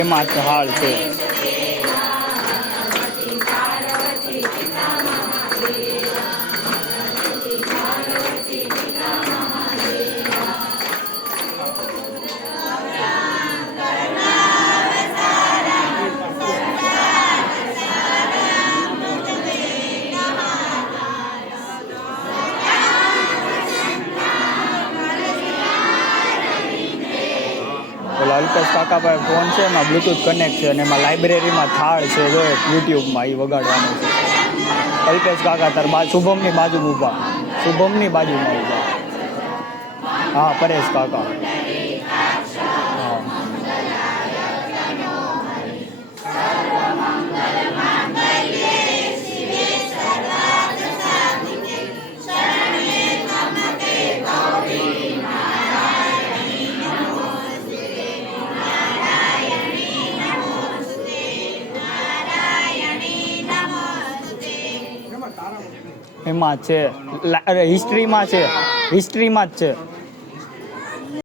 એમાં ઢાળ છે. અલ્પેશ કાકા પાસે ફોન છે, એમાં બ્લૂટૂથ કનેક્ટ છે અને એમાં લાઇબ્રેરીમાં થાળ છે, જો યુટ્યુબમાં એ વગાડવાનું છે. અલ્પેશ કાકા તાર શુભમની બાજુ ઊભા, શુભમની બાજુમાં ઊભા. હા, પરેશ કાકા. એમાં છે, અરે હિસ્ટ્રીમાં છે, હિસ્ટ્રીમાં જ છે.